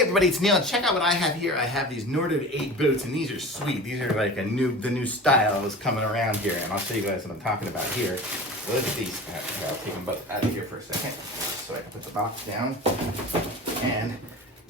Hey everybody, it's Neil. Check out what I have here. I have these NortiV8 boots, and these are sweet. These are like the new style is coming around here, and I'll show you guys what I'm talking about here. So look at these. I'll take them both out of here for a second, so I can put the box down. And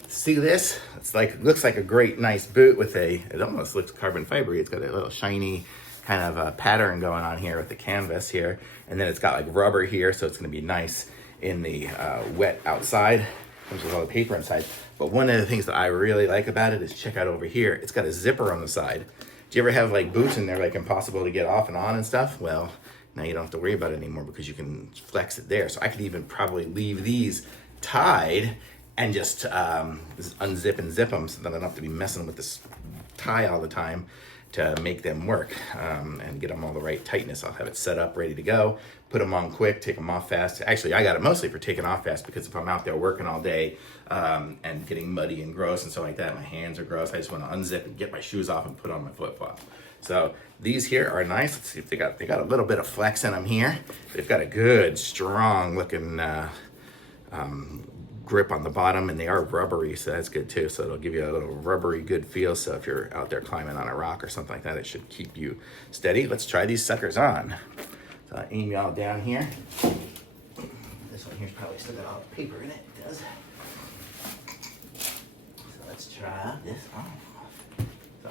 see this? It's like, looks like a great, nice boot with it almost looks carbon fibery. It's got a little shiny kind of a pattern going on here with the canvas here, and then it's got like rubber here, so it's going to be nice in the wet outside. Comes with all the paper inside. But one of the things that I really like about it is, check out over here, it's got a zipper on the side. Do you ever have like boots and they're like impossible to get off and on and stuff? Well, now you don't have to worry about it anymore because you can flex it there. So I could even probably leave these tied and just unzip and zip them so that I don't have to be messing with this tie all the time to make them work and get them all the right tightness. I'll have it set up, ready to go, put them on quick, take them off fast. Actually, I got it mostly for taking off fast because if I'm out there working all day and getting muddy and gross and stuff like that, my hands are gross, I just want to unzip and get my shoes off and put on my flip-flops. So these here are nice. Let's see if they got a little bit of flex in them here. They've got a good, strong looking grip on the bottom, and they are rubbery, so that's good too. So it'll give you a little rubbery good feel, so if you're out there climbing on a rock or something like that, it should keep you steady. Let's try these suckers on. So I'll aim y'all down here. This one here's probably still got all the paper in it. It does. So let's try this on. So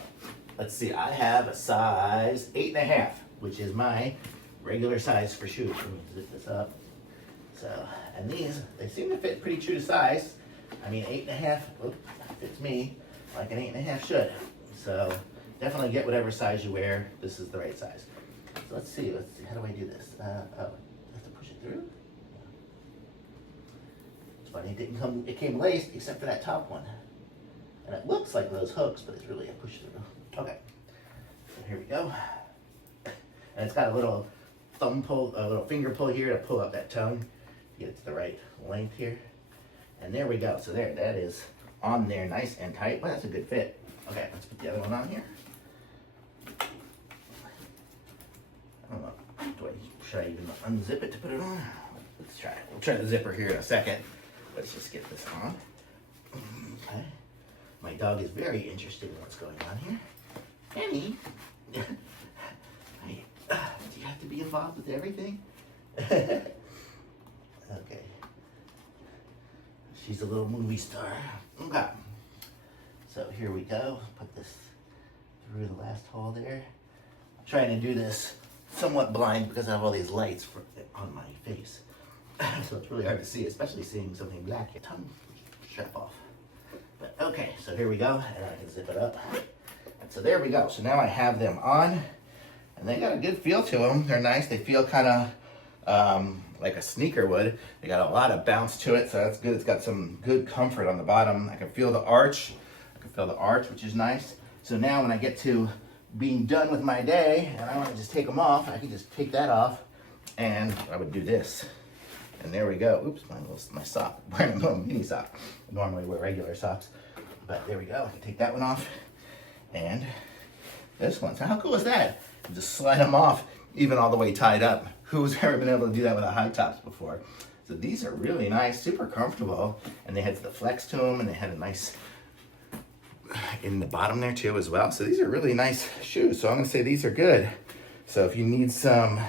let's see, I have a size 8.5, which is my regular size for shoes. Let me zip this up. So, and these, they seem to fit pretty true to size. I mean, 8.5, fits me like an 8.5 should. So, definitely get whatever size you wear. This is the right size. So let's see, how do I do this? Oh, I have to push it through? It's funny, it came laced except for that top one. And it looks like those hooks, but it's really a push through. Okay, so here we go. And it's got a little thumb pull, a little finger pull here to pull up that tongue. Get it to the right length here. And there we go. So there, that is on there nice and tight. Well, that's a good fit. Okay, let's put the other one on here. I don't know. Should I even unzip it to put it on? Let's try it. We'll try the zipper here in a second. Let's just get this on. Okay. My dog is very interested in what's going on here. Penny, do you have to be involved with everything? Okay. She's a little movie star. Okay. So here we go. Put this through the last hole there. I'm trying to do this somewhat blind because I have all these lights on my face. So it's really hard to see, especially seeing something black. Your tongue strap off. But okay, so here we go. And I can zip it up. And so there we go. So now I have them on. And they got a good feel to them. They're nice. They feel kind of like a sneaker would. They got a lot of bounce to it, so that's good. It's got some good comfort on the bottom. I can feel the arch. Which is nice. So now when I get to being done with my day and I want to just take them off, I can just take that off and I would do this. And there we go. Oops, my sock. I'm wearing a little mini sock. I normally wear regular socks. But there we go. I can take that one off. And this one. So how cool is that? Just slide them off, even all the way tied up. Who's ever been able to do that with a high tops before? So these are really nice, super comfortable, and they had the flex to them, and they had a nice in the bottom there too as well. So these are really nice shoes. So I'm gonna say these are good. So if you need some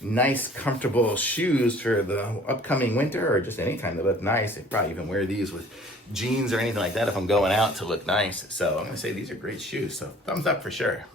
nice, comfortable shoes for the upcoming winter or just any time that look nice, I probably even wear these with jeans or anything like that if I'm going out to look nice. So I'm gonna say these are great shoes. So thumbs up for sure.